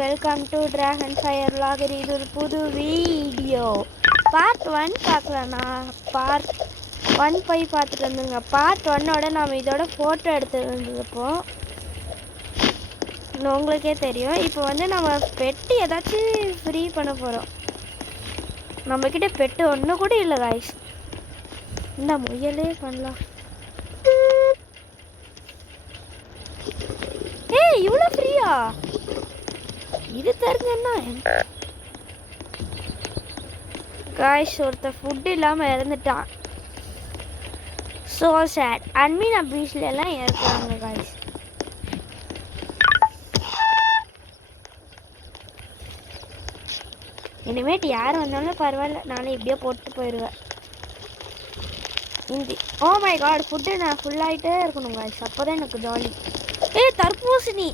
Welcome to dragon fire vlogger. இது ஒரு புது வீடியோ. பார்ட் 1 பார்க்கலாம்ண்ணா. பார்ட் 1 போய் பார்த்துட்டு வந்துங்க. பார்ட் 1ஓட நாம் இதோட ஃபோட்டோ எடுத்து வந்துருப்போம், உங்களுக்கே தெரியும். இப்போ வந்து நம்ம பெட்டு ஏதாச்சும் ஃப்ரீ பண்ண போகிறோம். நம்மக்கிட்ட பெட்டு ஒன்று கூட இல்லை காய்ஸ். இந்த முயலே பண்ணலாம். ஏய், இவ்வளோ ஃப்ரீயா? இது தெரிஞ்சன்னா காய்ஸ், ஒருத்தர் ஃபுட் இல்லாமல் இறந்துட்டான். So sad. அட்மின் அபீஸ்ல எல்லாம் இறக்குறாங்க காய்ஸ். இனிமேட்டு யார் வந்தாலும் பரவாயில்ல, நானும் இப்படியே போட்டு போயிடுவேன். ஓ மை காட், ஃபுட்டு நான் ஃபுல்லாகிட்டே இருக்கணும் காய்ஸ், அப்போ தான் எனக்கு ஜாலி. ஏய், தர்பூசணி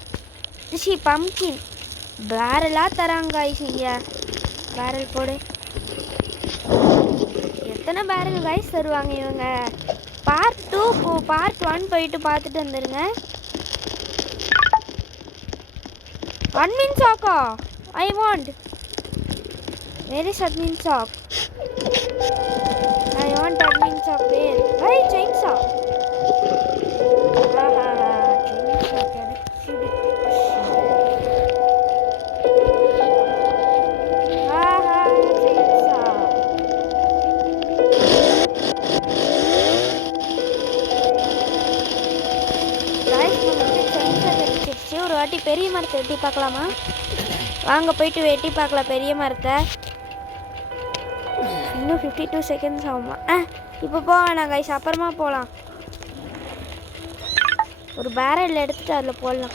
ரிஷி பம்கின் பேரலாக தராங்க காய்ஸ். இங்கே பேரல் போடு. எத்தனை பேரல் காய்ஸ் தருவாங்க இவங்க? பார்ட் 2 பார்ட் 1 போயிட்டு பார்த்துட்டு வந்துடுங்க. அட்மின் சாக்கா I want. Where is admin chalk? I want admin chalk. Where? I chainsaw. ஒரு வாட்டி பெரிய மரத்தை வெட்டி பார்க்கலாமா? வாங்க போயிட்டு வெட்டி பார்க்கலாம் பெரிய மரத்தை. இன்னும் 52 செகண்ட்ஸ் ஆகுமா? இப்போ போவேண்ணா கைஸ், அப்புறமா போகலாம். ஒரு பேரல் எடுத்துட்டு அதில் போடலாம்.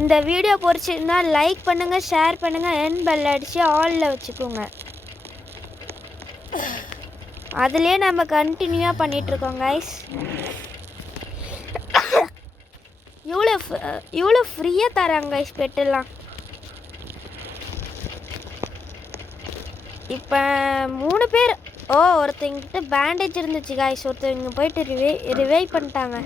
இந்த வீடியோ பிடிச்சிருந்தா லைக் பண்ணுங்கள், ஷேர் பண்ணுங்கள், என் பெல் அடித்து ஆலில் வச்சுக்கோங்க. அதுலேயே நம்ம கண்டினியூவாக பண்ணிகிட்ருக்கோம் கைஸ். இவ்வளோ ஃப்ரீயாக தராங்க கைஸ் பெட்டெல்லாம். இப்போ 3 பேர். ஒருத்தங்கிட்ட பேண்டேஜ் இருந்துச்சு காய்ஸ், ஒருத்தவங்க போயிட்டு ரிவைவ் பண்ணிட்டாங்க.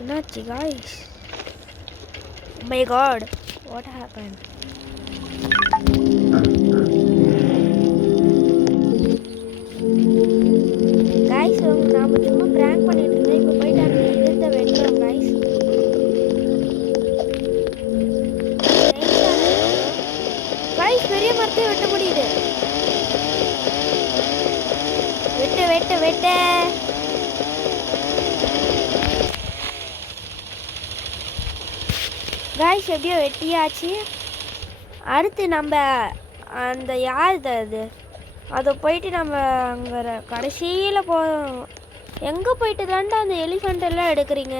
என்னாச்சு guys? My god, what happen? Guys, நாம சும்மா பிராங்க் பண்ணிட்டு இருந்தோம். இப்போ போயிட்டு அந்த இதை வெட்டுறோம் காய்ஸ். காய்ஸ், பெரிய மரத்தையே வெட்ட முடியுது. வெட்டு வெட்டு வெட்டு. காய்ஸ், எப்படியோ வெட்டியாச்சு. அடுத்து நம்ம அந்த யார் அது அதை போயிட்டு நம்ம அங்கே கடைசியில் எங்கே போயிட்டு தாண்டா அந்த எலிஃபண்ட் எல்லாம் எடுக்கிறீங்க?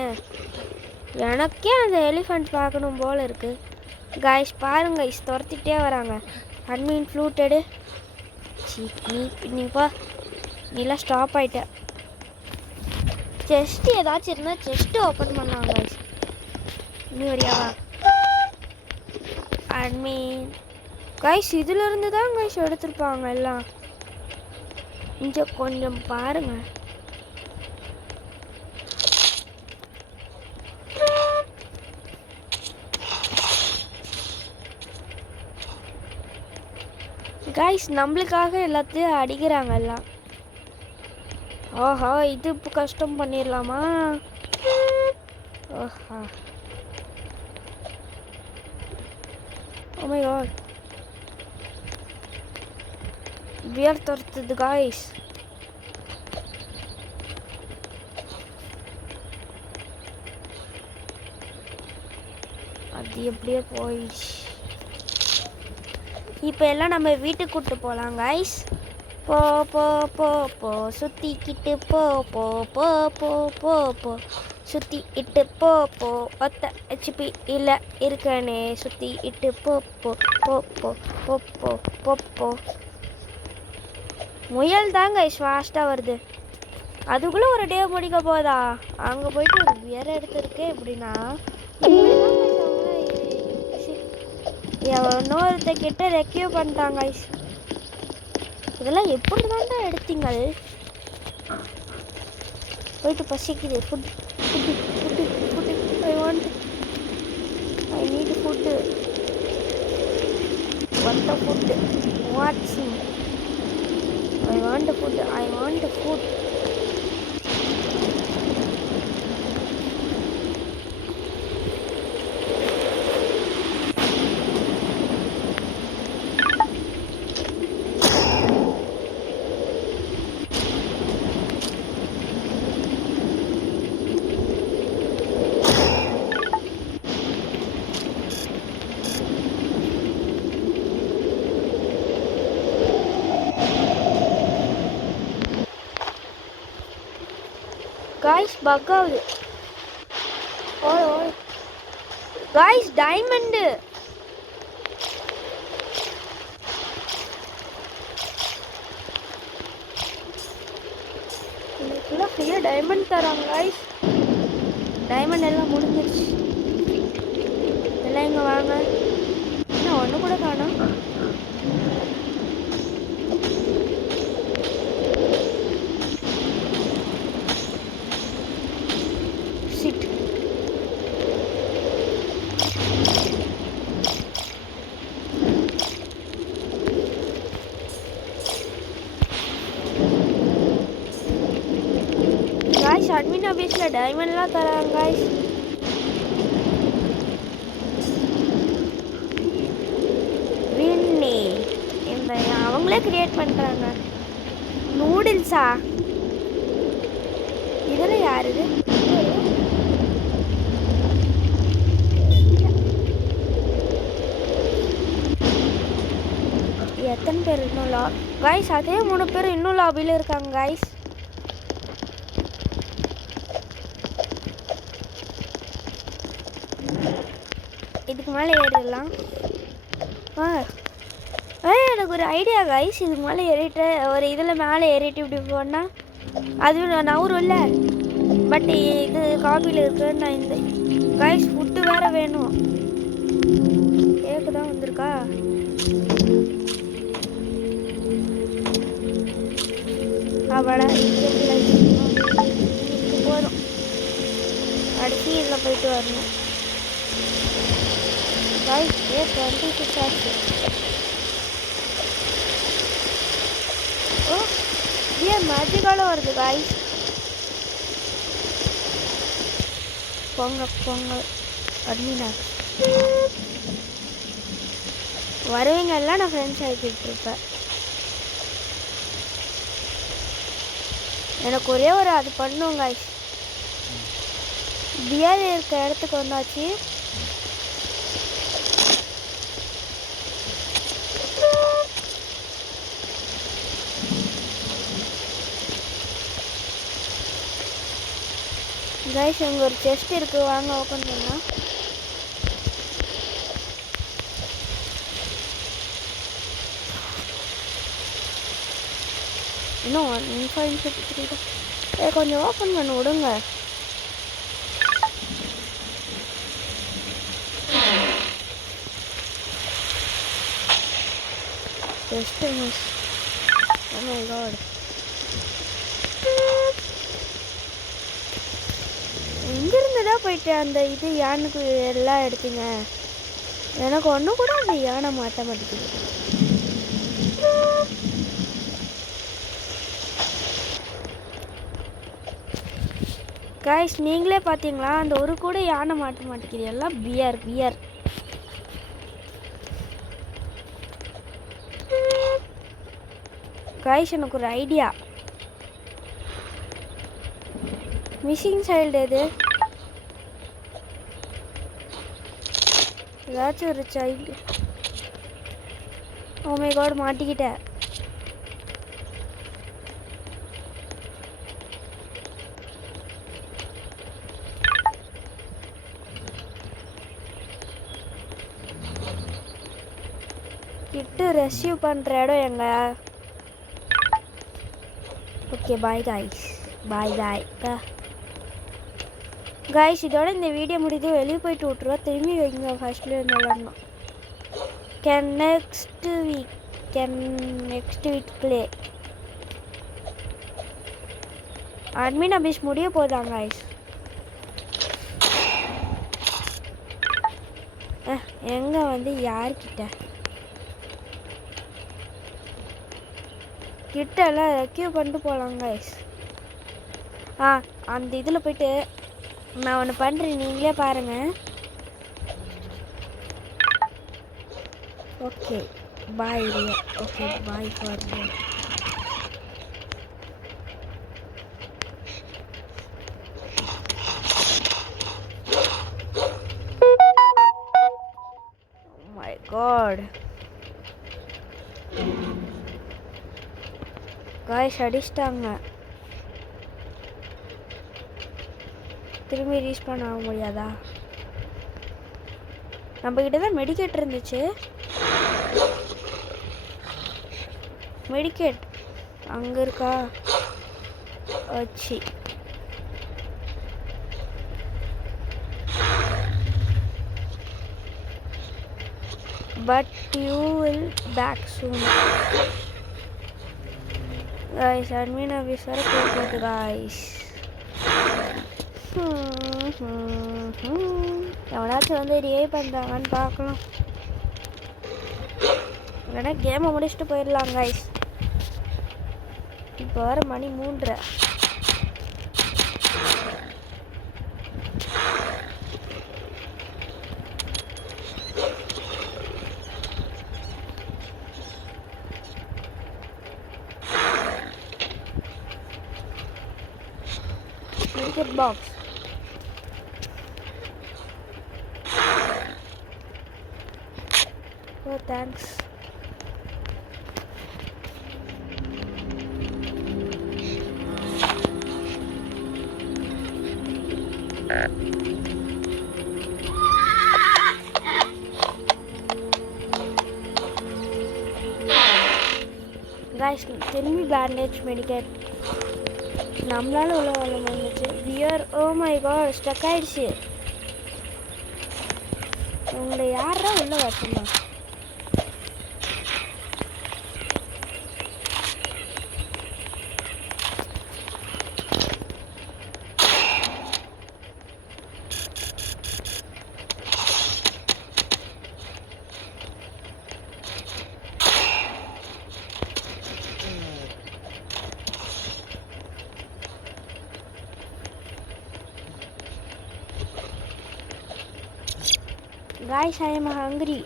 எனக்கே அந்த எலிஃபண்ட் பார்க்கணும் போல் இருக்குது. காய்ஸ் பாருங்க, துரத்திட்டே வராங்க. அட்மின் ஃப்ளூட் எடு. நீப்பா நீலாம் ஸ்டாப் ஆகிட்ட. செஸ்ட்டு ஏதாச்சும் இருந்தால் செஸ்ட்டு ஓப்பன் பண்ணலாம் காய்ஸ். நீ வரியாவா? அட்மின் காய்ஸ், இதிலிருந்து தான் காய்ஸ் எடுத்துருப்பாங்க எல்லாம். இங்கே கொஞ்சம் பாருங்க. காய்ஸ், நம்மளுக்காக எல்லாத்தையும் அடிக்கிறாங்க எல்லாம். ஓஹோ, இது இப்போ கஷ்டம் பண்ணிடலாமா? ஓஹா, oh my god, வியர் துரத்துது காய்ஸ். அது எப்படியே போயிடுச்சு. இப்போ எல்லாம் நம்ம வீட்டுக்கு கூப்பிட்டு போகலாம் காய்ஸ். போ போ போ போ சுற்றிக்கிட்டு போ போ போ போ போ போ சுற்றி இட்டு போ போ ஒத்த ஹெச்பி இல்லை இருக்கனே சுற்றி இட்டு போ போ போ போ போ போ போ போ. முயல் தாங்க ஃபாஸ்ட்டாக வருது. அதுக்குள்ளே ஒரு டே முடிக்க போதா? அங்கே போயிட்டு ஒரு வேற எடுத்துருக்கு. எப்படின்னா இன்னொருத்த கிட்ட ரெக்யூ பண்ணிட்டாங்க. இதெல்லாம் எப்படி தாண்டா எடுத்தீங்கள்? போயிட்டு பசிக்குது. Food food food food I need food. What the food? What's I want food. I want food. Guys, bug ஆகுது. ஓய் guys, diamond. இதுக்குள்ள ஃப்ரீயா டைமண்ட் தராங்க guys. டைமண்ட் எல்லாம் முடிஞ்சிருச்சு. எல்லாம் இங்க வாங்க. என்ன ஒண்ணு கூட காணோம். அட்மின் ஆபீஸ்ல டைமண்ட்லாம் தராங்க गाइस. வின்னி இந்த அவங்களே கிரியேட் பண்றாங்க. நூடுல்ஸா? இதுல யாரு இது? எத்தனை பேர் இன்னும் गाइस? அதே 3 பேர் இன்னும் லாபில இருக்காங்க गाइस. இதுக்கு மேலே ஏறிடலாம். எனக்கு ஒரு ஐடியா गाइस. இதுக்கு மேலே ஏறிட்டு ஒரு இதில் மேலே ஏறிட்டு இப்படி போனால் அது நவரும் இல்லை. பட் இது காப்பியில் இருக்குன்னு நான் இந்த गाइस ஃபுட்டு வேறு வேணும். கேக்கு தான் வந்திருக்கா? அவடா போதும். கடைசி இதில் போயிட்டு வரணும் गाइस. ये 26 ஆச்சு. ஓ ये மேஜிக்கால வருது गाइस. போங்க போங்க அட்மினா. வருவீங்க எல்லாம் நான் ஃப்ரெண்ட்ஸ் ஆகிட்டு இருப்பேன். எனக்கு ஒரே ஒரு அது பண்ணும் गाइस. பியர் இருக்க இடத்துக்கு வந்தாச்சு. गाइस அங்க ஒரு செஸ்ட் இருக்கு, வாங்க ஓபன் பண்ணலாம். இன்னும் 1.53 கொஞ்சம் ஓபன் பண்ண விடுங்க. Chest miss. Oh my god. எங்கிருந்துதான் போயிட்டு அந்த இது யானைக்கு எல்லாம் எடுத்தீங்க? எனக்கு ஒன்றும் கூட அந்த யானை மாட்ட மாட்டேங்குது. गाइस நீங்களே பார்த்தீங்களா? அந்த ஒரு கூட யானை மாட்ட மாட்டேங்குது. எல்லாம் பியர் பியர். गाइस எனக்கு ஒரு ஐடியா. மிஸ்ஸிங் சைல்டு எது? ஏதாச்சும் ஒரு சைல்டு. ஓ மை காட், மாட்டிக்கிட்டேன். கிட்டு ரெஸ்யூ பண்ணுற இடம் எங்க? Okay bye guys. Bye bye guys. இதோட இந்த வீடியோ முடியுது. வெளியே போயிட்டு விட்டுருவா. திரும்பி வைங்க ஃபர்ஸ்ட்ல இருந்து விளாடணும். Can next week can next week play. Admin office முடிய போதாங்க ஐஸ். எங்க வந்து யார்கிட்ட எல்லாம் ரெக்யூ பண்ணிட்டு போகலாங்க ஐஸ். அந்த இதில் போயிட்டு நான் ஒன்று பண்ணுறேன், நீங்களே பாருங்கள். Okay bye. Okay bye for my god guys அடிச்சிட்டாங்க. திரும்பி ரீஸ்பான் ஆக முடியாதா? நம்மக்கிட்ட தான் மெடிக்கேட் இருந்துச்சு. மெடிக்கேட் அங்கே இருக்கா வச்சு. But you will back soon guys. Admin ஆஃபீஸரை போகுது காய்ஸ். எவனாச்சும் வந்து ரியே பண்ணுறாங்கன்னு பார்க்கலாம். இல்லைன்னா கேமை முடிச்சுட்டு போயிடலாம் காய்ஸ். இப்போ வர மணி 3:30. Cricket box. Oh, thanks. Guys, tell me bandage medicate. நம்மளால உள்ள வர வந்துச்சு. வியர். ஓ மை காட், ஸ்டக் ஆயிடுச்சு. உங்களை யாரா உள்ள வரட்டுமா? Guys, I am hungry.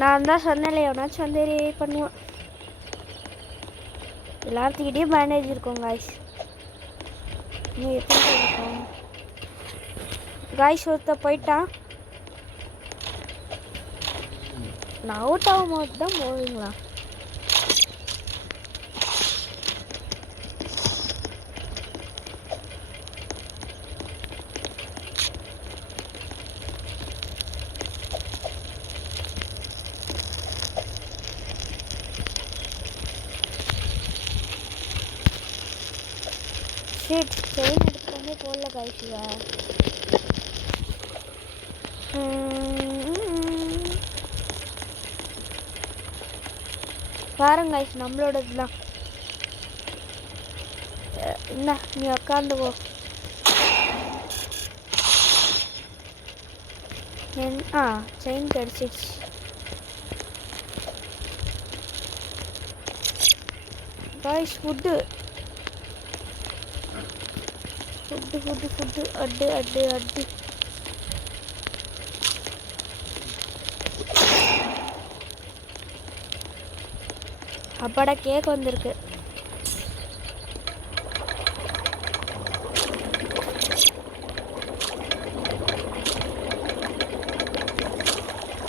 நான் தான் சொன்னேன் எவனாச்சும் வந்து பண்ணுவான். எல்லாத்துக்கிட்டேயும் மேனேஜ் இருக்கும் காய்ஸ். நீ எப்படி இருக்கும் காய்ஸ்? ஒருத்த போயிட்டான். நான் அவுட் ஆகும் போது தான் போவீங்களா? ஷிட், செயின் எடுத்துகிட்டு போடல காய்ச்சியா? பாருங்க காய்ச்சி, நம்மளோடது தான். என்ன நீ உக்காந்துக்கோ. செயின் கிடச்சிச்சு. Guys food at at at. அப்பாடா, கேக் வந்திருக்கு.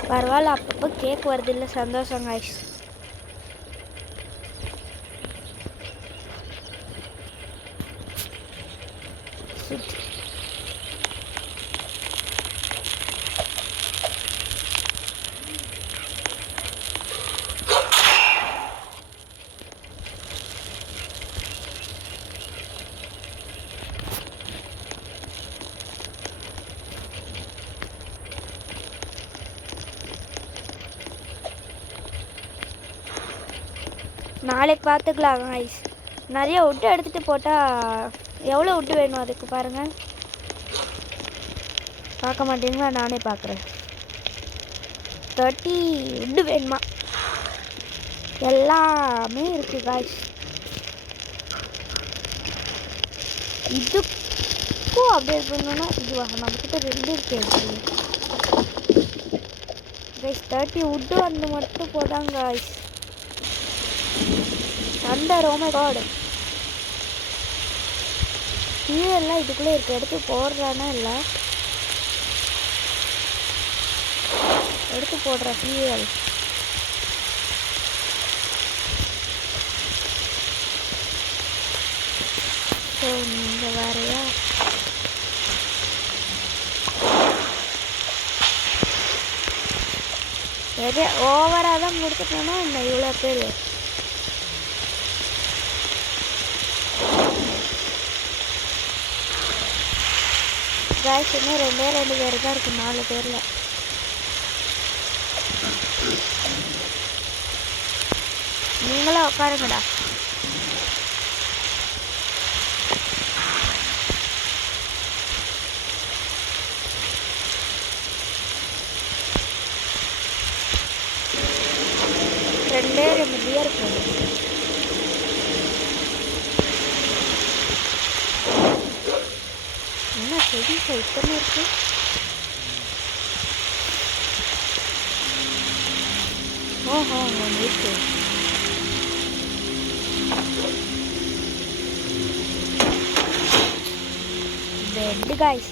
பரவாயில்ல, அப்பப்போ கேக் வருது, இல்லை சந்தோஷம் காய்ஸ். நாளைக்கு பார்த்துக்கலாம் காய்ஸ். நிறைய உட்டு எடுத்துகிட்டு போட்டால் எவ்வளோ உட்டு வேணும் அதுக்கு பாருங்கள். பார்க்க மாட்டீங்களா? நானே பார்க்குறேன். 30 உட்டு வேணுமா? எல்லாமே இருக்குது காய்ஸ். இதுக்கும் அப்டேட் பண்ணணும்னா இதுவா? நம்மக்கிட்ட 2 இருக்கு கைஸ். 30 உட்டு வந்து மட்டும் போதாங்க guys. Thunder, oh my god. ஃபியூயல்லாம் இதுக்குள்ளே இருக்க எடுத்து போடுறானா? இல்லை, எடுத்து போடுற ஃபியூயல். ஸோ நீங்கள் வேறையா? எதே ஓவராக தான் கொடுத்துட்டோன்னா இந்த இவ்வளோ பேர். காய்ஸ் இன்னும் 2 பேர் தான் இருக்குது 4 பேரில். நீங்களும் உட்காருங்கடா. ரெண்டு பியர் போதும். என்ன செடி இத்தனை இருக்கு? ஓஹோ, இருக்கு. Bed guys.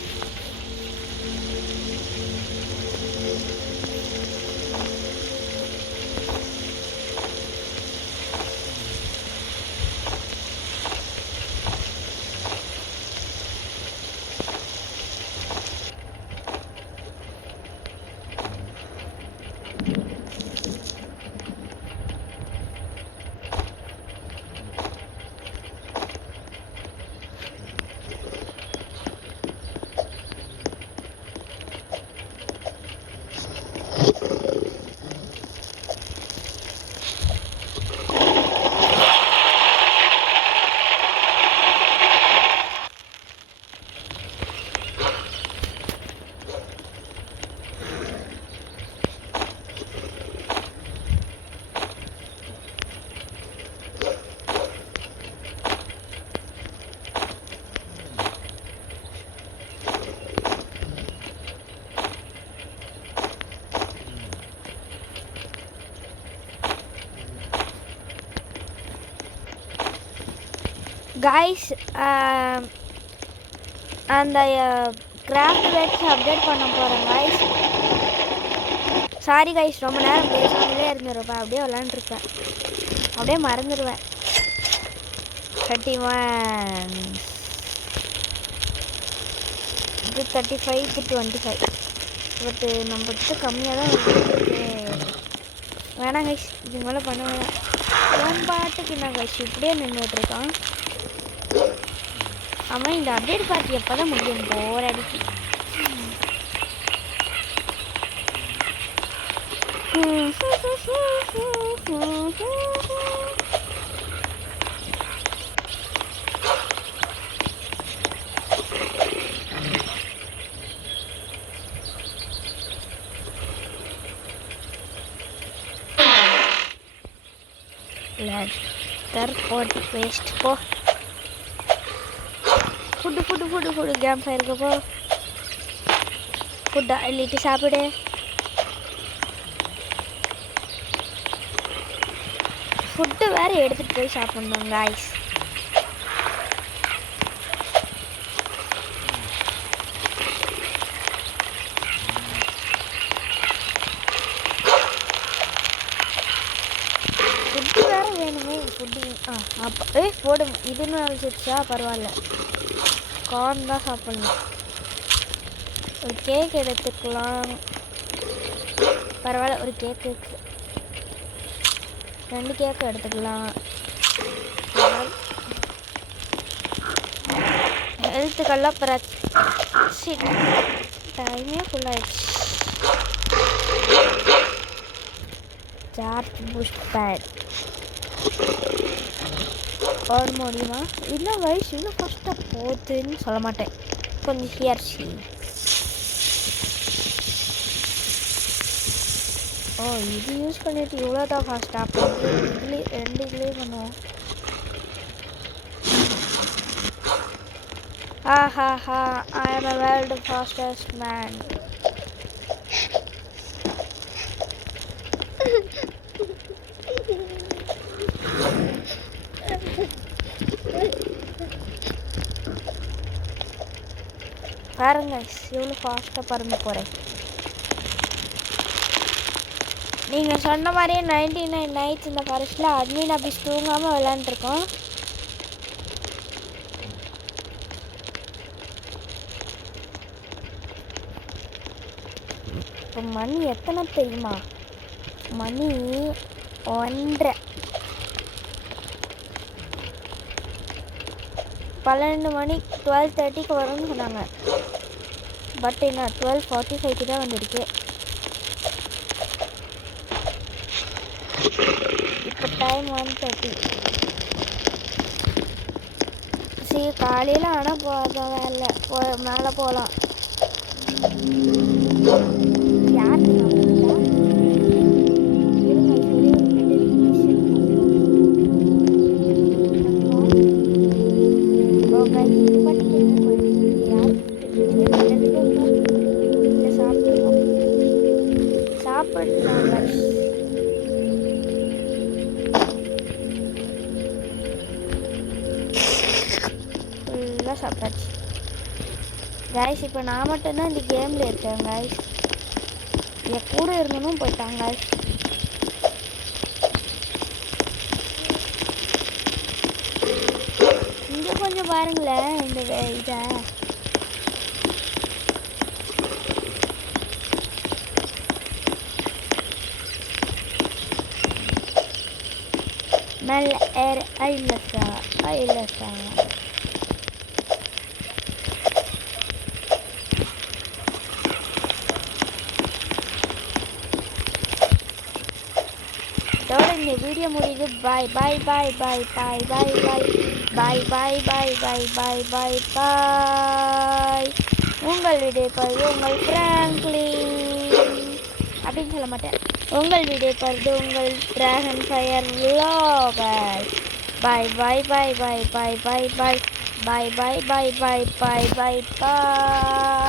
காய்ஸ் அந்த கிராஃப்ட் வச்சு அப்டேட் பண்ண போகிறேன் காய்ஸ். சாரி காய்ஸ், ரொம்ப நேரம் பேசாமலே இருந்துருப்பேன். அப்படியே விளாண்டுருப்பேன், அப்படியே மறந்துடுவேன். 31 இது 35 இது 25. பட்டு நம்மகிட்ட கம்மியாக தான் இருக்குது. வேணாம் கைஸ், இது மேலே பண்ண வேணாம். என் பாட்டுக்கு நான் கைஸ் இப்படியே நின்றுட்டுருக்கான். ஆமாம், இந்த அப்டேட் பார்த்து எப்போ தான் முடியும்? போர் அடிக்கு. போட்டு வேஸ்ட் போ. ஃபுட்டு கேம் ஃபயருக்கு போ. ஃபுட்டா இல்லிட்டு சாப்பிடு. ஃபுட்டு வேறு எடுத்துகிட்டு போய் சாப்பிட்ணும் காய்ஸ். ஃபுட்டு வேறு வேணுமே. ஃபுட்டு அப்போ போடும். இதுன்னு அழிச்சிருச்சா? பரவாயில்ல, கார்ன் தான் சாப்பிட்ணும். ஒரு கேக் எடுத்துக்கலாம். பரவாயில்ல, ஒரு கேக்கு 2 கேக்கு எடுத்துக்கலாம். ஹெல்த்துக்கெல்லாம் பிரச்சனை. டைமே ஃபுல்லாகிடுச்சு. சார்ஜ் பூஸ்ட் பேட் ஓட முடியுமா? இன்னும் வயசு இன்னும் ஃபாஸ்ட்டாக போகுதுன்னு சொல்ல மாட்டேன். கொஞ்சம் ஹியர்ச்சி. ஓ இது யூஸ் பண்ணிட்டு இவ்வளோ தான் ஃபாஸ்ட்டாக அப்போ இதுலேயே பண்ணுவோம். ஹா ஐ am a world fastest man. பாருங்க எவ்வளோ ஃபாஸ்ட்டாக பறந்து போகிறேன். நீங்கள் சொன்ன மாதிரியே 99 நைட்ஸ் இந்த ஃபாரஸ்ட்டில் அட்மின் ஆஃபீஸ் தூங்காமல் விளாண்டுருக்கோம். இப்போ மணி எத்தனை தெரியுமா? மணி 1:30. 12 மணி 12:30க்கு வரும்னு சொன்னாங்க. பட் என்ன 12:45க்கு தான் வந்துருக்கு. இப்போ டைம் 1:30. சரி காலையில் ஆனால் போதும் வேலை மேலே போகலாம். யார் ஃபுல்லாக சாப்பிட்டாச்சு கைஸ். இப்போ நான் மட்டும்தான் இந்த கேமில் இருக்கேன் கைஸ். என் கூட இருக்கணும் போயிட்டாங்க கைஸ். இங்கே கொஞ்சம் பாருங்களேன் இந்த இதை. நல்ல ஏர் ஐலசா. இந்த வீடியோ முடியுது. பாய் பாய் பாய் பாய் பாய் பாய் பாய் பாய் பாய் பாய் பாய் பாய் பாய் பாய். உங்கள் வீடியோ பாருது உங்கள் ஃப்ராங்க்லின் அப்படின்னு சொல்ல மாட்டேன். உங்கள் வீடியோ பாருது உங்கள் டிராகன் ஃபயர் விலாகர். பாய் பாய் பாய் பாய் பாய் பாய் பாய் பாய் பாய் பாய் பாய் பாய் பாய் பாய்.